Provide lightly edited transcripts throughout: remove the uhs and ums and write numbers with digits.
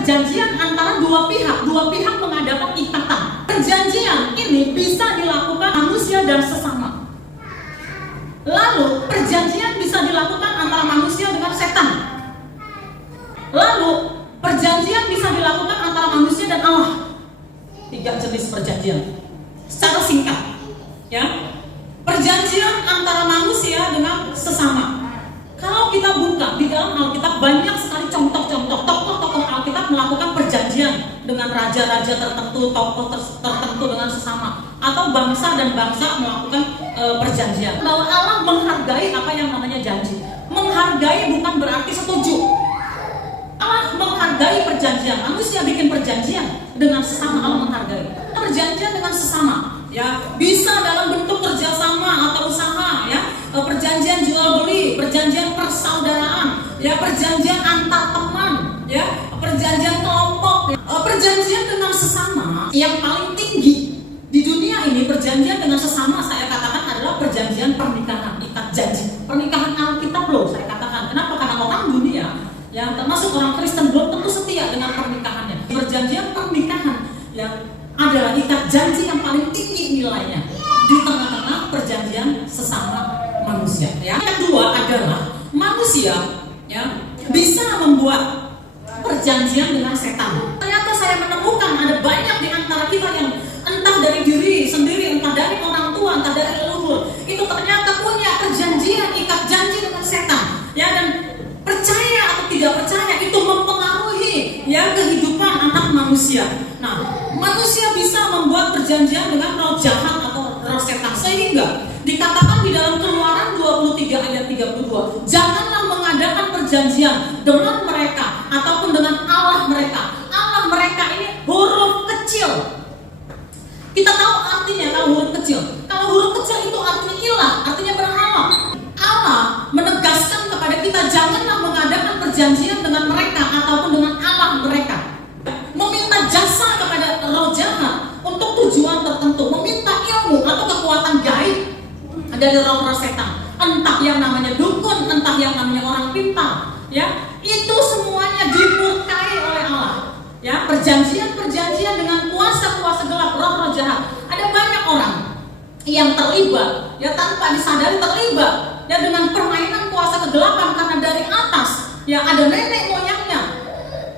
perjanjian antara dua pihak mengadakan ikatan. Perjanjian ini bisa dilakukan manusia dan sesama. Lalu perjanjian bisa dilakukan antara manusia dengan setan. Lalu perjanjian bisa dilakukan antara manusia dan Allah. 3 jenis perjanjian. Secara singkat, ya, perjanjian antara manusia dengan sesama. Kalau kita buka di dalam Alkitab, banyak sekali contoh-contoh tokoh-tokoh Alkitab melakukan perjanjian dengan raja-raja tertentu, tokoh tertentu dengan sesama, atau bangsa dan bangsa melakukan perjanjian. Bahwa Allah menghargai apa yang namanya janji. Menghargai bukan berarti setuju. Allah menghargai perjanjian. Manusia bikin perjanjian dengan sesama, Allah menghargai. Perjanjian dengan sesama, ya, bisa dalam bentuk kerjasama atau usaha, ya, perjanjian jual beli, perjanjian persaudaraan, ya, perjanjian antar teman, ya, perjanjian kelompok, ya. Perjanjian dengan sesama yang paling tinggi di dunia ini, perjanjian dengan sesama saya katakan adalah perjanjian pernikahan, ikat janji. Pernikahan Alkitab loh saya katakan. Kenapa? Karena orang dunia, yang termasuk orang Kristen, belum tentu setia dengan pernikahannya. Perjanjian pernikahan yang adalah ikat janji yang paling tinggi nilainya di tengah-tengah perjanjian sesama manusia. Ya. Yang kedua adalah manusia, ya, bisa membuat perjanjian dengan setan. Ternyata saya menemukan ada banyak di antara kita yang entah dari diri sendiri, entah dari orang tua, entah dari leluhur, itu ternyata punya perjanjian, ikat janji dengan setan. Ya, dan percaya atau tidak percaya itu mempengaruhi, ya, kehidupan anak manusia. Nah, manusia bisa membuat perjanjian dengan roh jahat atau roh setan, sehingga dikatakan di dalam Keluaran 23 ayat 32, janganlah mengadakan perjanjian dengan mereka ataupun dengan Allah mereka. Allah mereka ini huruf kecil. Kita tahu artinya kalau huruf kecil. Kalau huruf kecil itu artinya ilah, artinya berhala. Allah menegaskan kepada kita janganlah mengadakan perjanjian dengan mereka ataupun dengan Allah mereka. Meminta jasa kepada roh jahat untuk tujuan tertentu, meminta ilmu atau kekuatan gaib dari roh-roh setan, entah yang namanya dukun, entah yang namanya orang pintar, ya, itu semuanya dimurkai oleh Allah. Ya, perjanjian-perjanjian dengan kuasa-kuasa gelap, roh-roh jahat. Ada banyak orang yang terlibat, ya, tanpa disadari terlibat, ya, dengan permainan kuasa kegelapan karena dari atas, ya, ada nenek moyangnya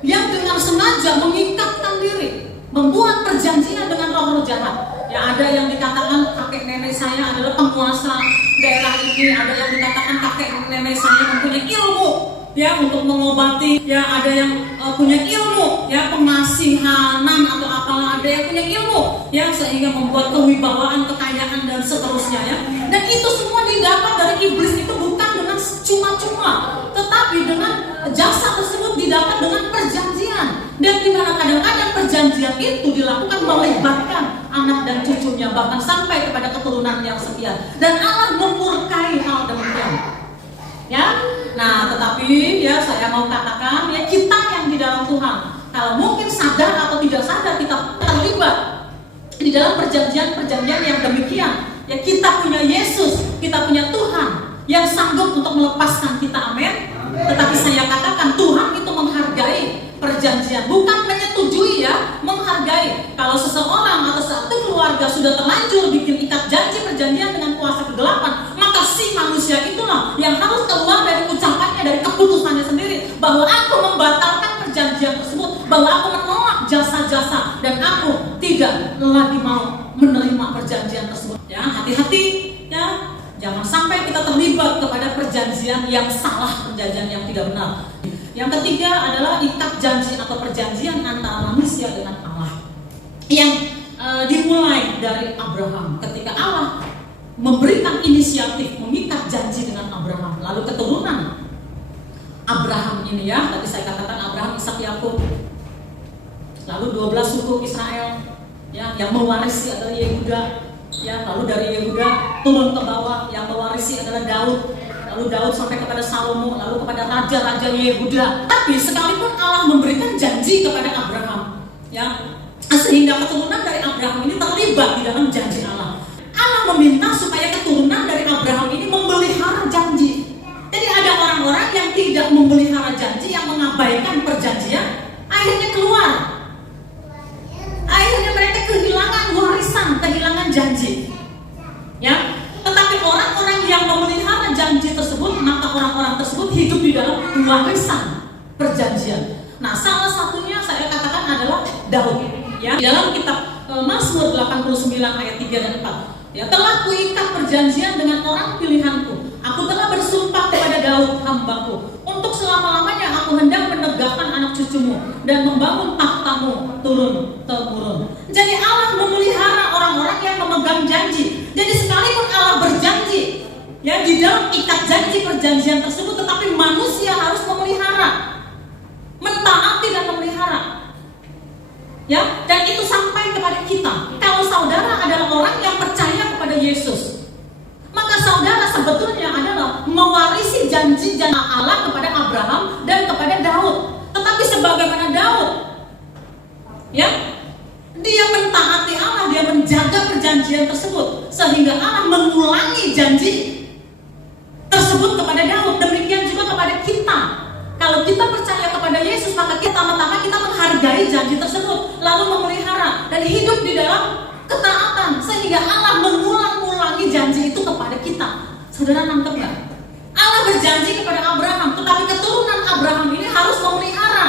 yang dengan sengaja mengikatkan diri, membuat perjanjian dengan roh-roh jahat. Ya, ada yang dikatakan kakek nenek saya adalah penguasa daerah ini, ada yang dikatakan kakek nenek saya mempunyai ilmu, ya, untuk mengobati, ya, ada yang punya ilmu, ya, pengasihanan atau apalah, ada yang punya ilmu, ya, sehingga membuat kewibawaan, kekayaan dan seterusnya, ya. Dan itu semua didapat dari iblis, itu bukan dengan cuma-cuma, tetapi dengan jasa tersebut didapat dengan perjanjian. Dan di mana kadang-kadang perjanjian itu dilakukan melibatkan anak dan cucunya, bahkan sampai kepada keturunan yang sekian. Dan Allah memurkai hal demikian. Ya, nah, tetapi, ya, saya mau katakan, ya, kita yang di dalam Tuhan, kalau mungkin sadar atau tidak sadar kita terlibat di dalam perjanjian-perjanjian yang demikian. Ya, kita punya Yesus, kita punya Tuhan yang sanggup untuk melepaskan kita, amin. Tetapi saya katakan Tuhan itu menghargai perjanjian, bukan menyetujui, ya, menghargai. Kalau seseorang atau satu keluarga sudah terlanjur bikin ikat janji perjanjian dengan kuasa kegelapan, maka si manusia itulah yang harus keluar dari ucapannya, dari keputusannya sendiri, bahwa aku membatalkan perjanjian tersebut, bahwa aku menolak jasa-jasa dan aku tidak lagi mau menerima perjanjian tersebut. Ya, hati-hati, ya. Jangan sampai kita terlibat kepada perjanjian yang salah, perjanjian yang tidak benar. Yang ketiga adalah ikat janji atau perjanjian antara manusia dengan Allah, yang dimulai dari Abraham. Ketika Allah memberikan inisiatif mengikat janji dengan Abraham, lalu keturunan Abraham ini, ya, tadi saya katakan Abraham, Ishak, Yakub, lalu 12 suku Israel, ya, yang mewarisi adalah Yehuda. Ya, lalu dari Yehuda turun ke bawah, yang mewarisi adalah Daud, lalu Daud sampai kepada Salomo, lalu kepada raja-raja Yehuda. Tapi sekalipun Allah memberikan janji kepada Abraham, ya, sehingga keturunan dari Abraham ini terlibat di dalam janji Allah. Allah meminta supaya keturunan dari Abraham ini memelihara janji. Jadi ada orang-orang yang tidak memelihara janji, yang mengabaikan perjanjian, akhirnya perjanjian. Nah, salah satunya saya katakan adalah Daud. Ya, di dalam kitab Mazmur 89 ayat 3 dan 4. Ya, telah kuikat perjanjian dengan orang pilihanku. Aku telah bersumpah kepada Daud hambaku, untuk selama-lamanya aku hendak menegakkan anak cucumu dan membangun tahtamu turun temurun. Jadi Allah memelihara orang-orang yang memegang janji. Jadi sekalipun Allah berjanji, ya, di dalam ikat janji perjanjian tersebut, tetapi manusia harus memelihara, mentaati dan memelihara. Ya, dan itu sampai kepada kita. Kalau saudara adalah orang yang percaya kepada Yesus, maka saudara sebetulnya adalah mewarisi janji Allah kepada Abraham dan kepada Daud. Tetapi sebagaimana Daud, ya, dia mentaati Allah, dia menjaga perjanjian tersebut, sehingga Allah mengulangi janji tersebut kepada Daud. Demikian juga kepada kita. Kalau kita percaya kepada Yesus, maka pertama-tama kita menghargai janji tersebut, lalu memelihara dan hidup di dalam ketaatan, sehingga Allah mengulang-ulangi janji itu kepada kita. Saudara nangkep nggak? Allah berjanji kepada Abraham, tetapi keturunan Abraham ini harus memelihara.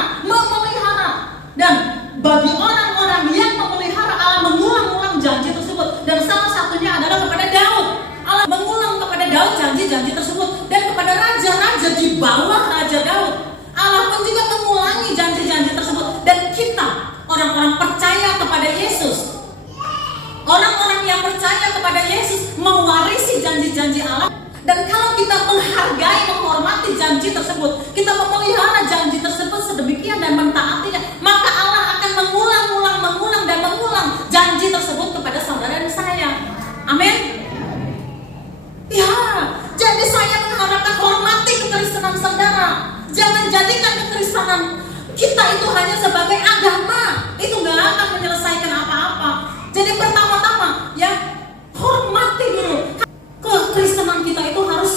Dan bagi orang-orang yang memelihara, Allah mengulang-ulang janji tersebut. Dan salah satunya adalah kepada Daud. Allah mengulang kepada Daud janji-janji tersebut, dan kepada raja-raja di bawah Raja Daud, Allah pun juga mengulangi janji-janji tersebut. Dan kita, orang-orang percaya kepada Yesus, orang-orang yang percaya kepada Yesus, mewarisi janji-janji Allah. Dan kalau kita menghargai, menghormati janji tersebut, kita memelihara janji tersebut sedemikian dan mentaatinya, maka Allah akan mengulang dan mengulang janji tersebut kepada saudara dan saya. Amin. Ya, jadi saya mengharapkan hormati kekristenan saudara. Jangan jadikan kekristenan kita itu hanya sebagai agama. Itu gak akan menyelesaikan apa-apa. Jadi pertama-tama, ya, hormati dulu. Kekristenan kita itu harus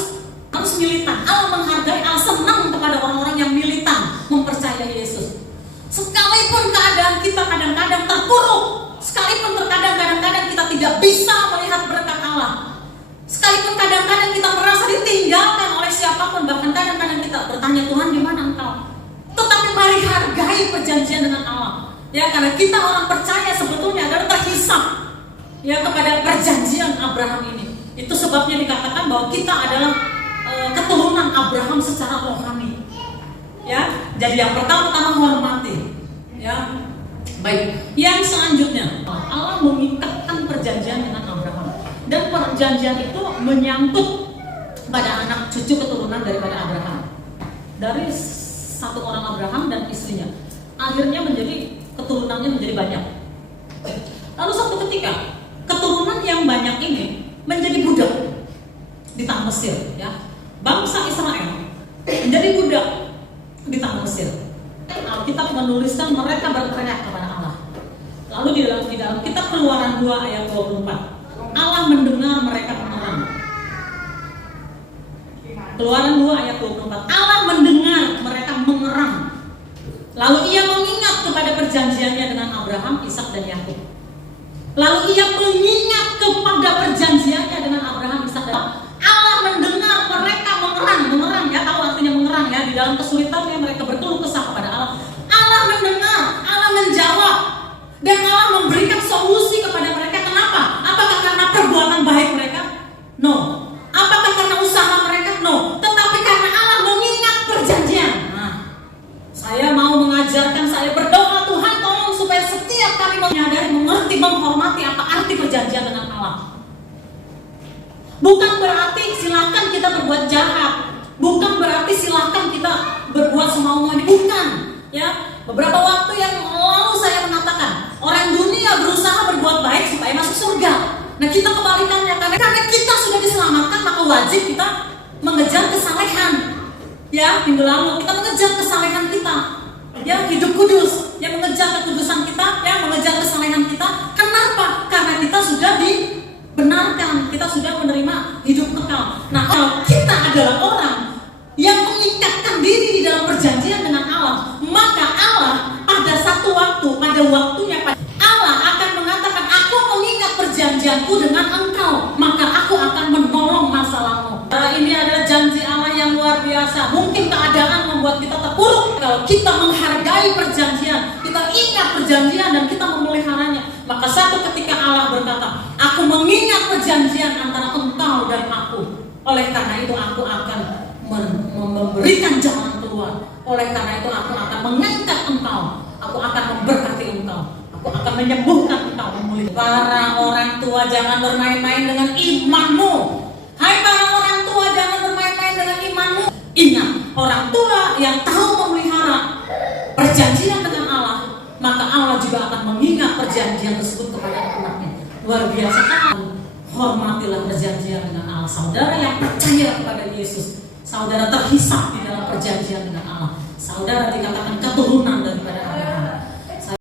militan. Allah menghargai, Allah senang kepada orang-orang yang militan, mempercayai Yesus. Sekalipun keadaan kita kadang-kadang terpuruk, sekalipun kadang-kadang kita tidak bisa melihat berkat Allah, sekalipun kadang-kadang kita merasa ditinggalkan oleh siapapun, bahkan kadang-kadang kita bertanya, Tuhan di mana Engkau? Tetapi mari hargai perjanjian dengan Allah. Ya, karena kita orang percaya sebetulnya adalah terhisap, ya, kepada perjanjian Abraham ini. Itu sebabnya dikatakan bahwa kita adalah keturunan Abraham secara rohani. Ya, jadi yang pertama-tama hormati. Ya, baik. Yang selanjutnya, Allah mengikatkan perjanjian dengan Abraham, dan perjanjian itu menyangkut pada anak cucu keturunan daripada Abraham, dari satu orang Abraham dan istrinya. Akhirnya keturunannya menjadi banyak. Lalu suatu ketika keturunan yang banyak ini menjadi budak di tanah Mesir, ya. Bangsa Israel menjadi budak di tanah Mesir. Alkitab menuliskan mereka berteriak kepada Allah. Lalu di dalam kitab Keluaran 2 ayat 24, Allah mendengar mereka mengerang. Keluaran 2 ayat 24, Allah mendengar mereka mengerang. Lalu ia mengingat kepada perjanjiannya dengan Abraham, Ishak dan Yakub. Lalu ia mengingat kepada perjanjiannya dengan Abraham, Ishak dan Yakub. Allah mendengar mereka mengerang, ya, tahu artinya mengerang, ya, di dalam kesulitannya mereka berkeluh kesah kepada Allah. Allah mendengar, Allah menjawab, dan Allah memberikan solusi kepada mereka. Kenapa? Apakah karena perbuatan baik mereka? No. Apakah karena usaha mereka? No. Tetapi karena Allah mengingat perjanjian. Nah, saya mau mengajarkan, saya berdoa, Tuhan tolong supaya setiap kali menyadari, mengerti, menghormati apa arti perjanjian dengan Allah. Bukan berarti silahkan kita berbuat jahat, bukan berarti silahkan kita berbuat semau-maunya, bukan. Ya, beberapa waktu yang lalu saya mengatakan orang dunia berusaha berbuat baik supaya masuk surga. Nah, kita kebalikannya, karena kita sudah diselamatkan, maka wajib kita mengejar kesalehan. Ya, minggu lalu kita mengejar kesalehan kita, ya, hidup kudus, ya, mengejar kekudusan kita, ya, mengejar kesalehan kita. Kenapa? Karena kita sudah dibenarkan, kita sudah menerima hidup kekal. Nah, kalau kita adalah orang yang mengikatkan diri di dalam perjanjian dengan Allah, maka Allah pada satu waktu, pada waktunya, Allah akan mengatakan, aku mengingat perjanjianku dengan engkau, maka aku akan menolong masalahmu. Ini adalah janji Allah yang luar biasa. Mungkin keadaan membuat kita terpuruk. Kalau kita perjanjian dan kita memeliharanya, maka satu ketika Allah berkata, aku mengingat perjanjian antara engkau dan aku. Oleh karena itu aku akan memberikan jalan keluar. Oleh karena itu aku akan mengangkat engkau. Aku akan memberkati engkau. Aku akan menyembuhkan engkau. Para orang tua, jangan bermain-main dengan imanmu. Hai para orang tua, jangan bermain-main dengan imanmu. Ingat, orang tua yang tahu memelihara perjanjian dengan Allah, maka Allah juga akan mengingat perjanjian tersebut kepada anaknya. Luar biasa. Hormatilah perjanjian dengan Allah. Saudara yang percaya kepada Yesus, saudara terhisap di dalam perjanjian dengan Allah. Saudara dikatakan keturunan